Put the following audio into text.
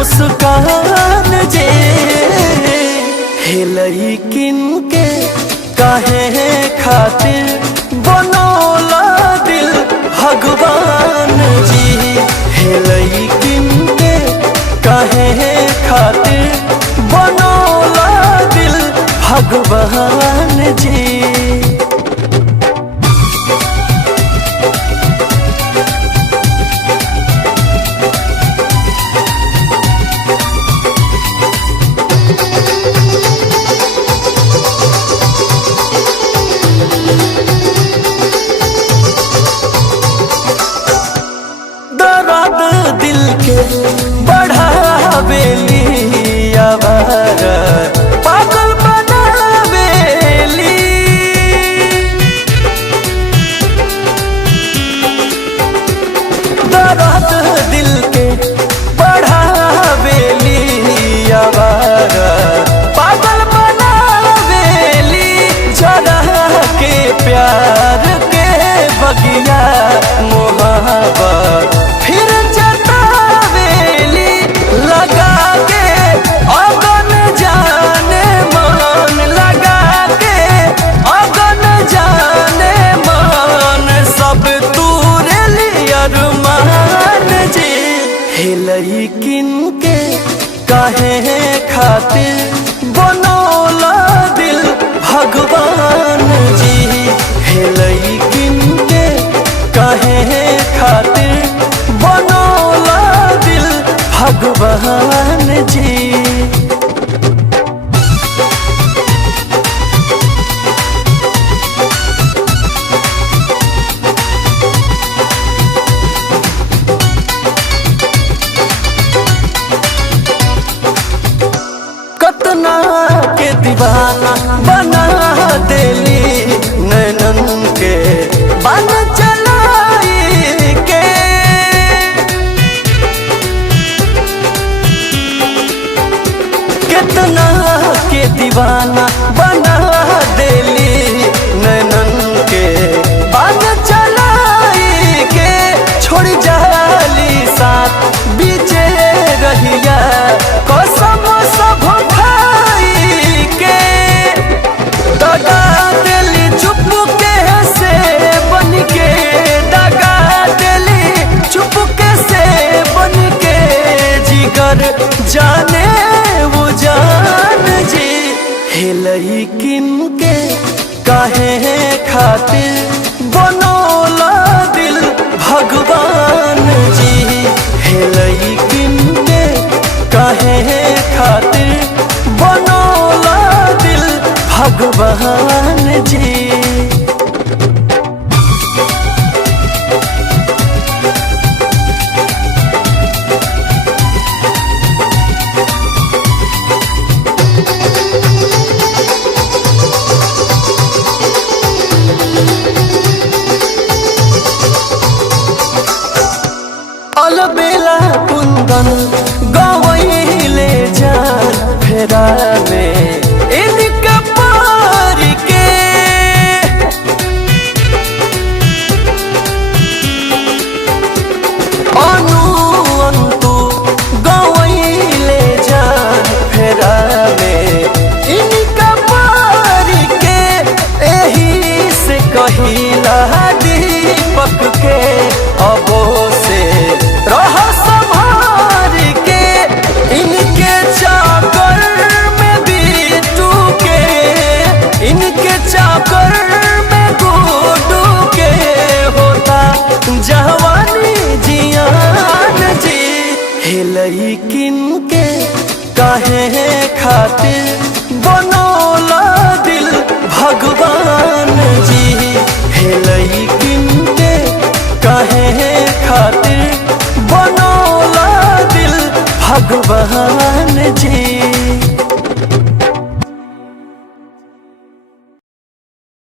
मुस्कान जे हेलई किन के काहे खातिर बनौला दिल भगवान जी। हेलई किन के काहे खातिर बनौला दिल भगवान जी। दिल के बढ़ावेली आवारा पागल बनावेली। दर्द दिल के बढ़ावेली आवारा पागल बनावेली। जरा के प्यार के बगिया मोहब्बत फिर जतावेली लगा के अगन जाने मन। लगा के अगन जाने मन सब तूरे अरमान जी। हेलई किन के काहे खातिर बनौला दिल भगवान जी। हेलई किन के काहे खातिर बनौला दिल भगवान जी। कतना के दीवाना बना देली नैनन के बन चलाई के। कितना के दीवाना बना देली नैनन के बन चलाई के। छोड़ जाली साथ बीचे रहिया कसम सब खाई के। दगा दिली चुप के से बन के। दगा दिली चुप के से बन के। जिगर जाने वो जान जी। हेलई किन के काहे खातिर बनौला दिल भगवान जी। हेलई किन के काहे खातिर बनौला दिल भगवान जी। अलबेला कुंदन गवैले जान फेरा में इनका पार के। अनु अंतु गवैले जान फेरा में इनका पार के। एही से कहिला दीपक के अबो से रह संभार के। इनके चाकर में बीटू के। इनके चाकर में गुडू के होता जवानी जियान जी। हेलई किन के काहे खातिर बनौला दिल भगवान जी। हेलई किन के काहे खातिर बनौला दिल भगवान।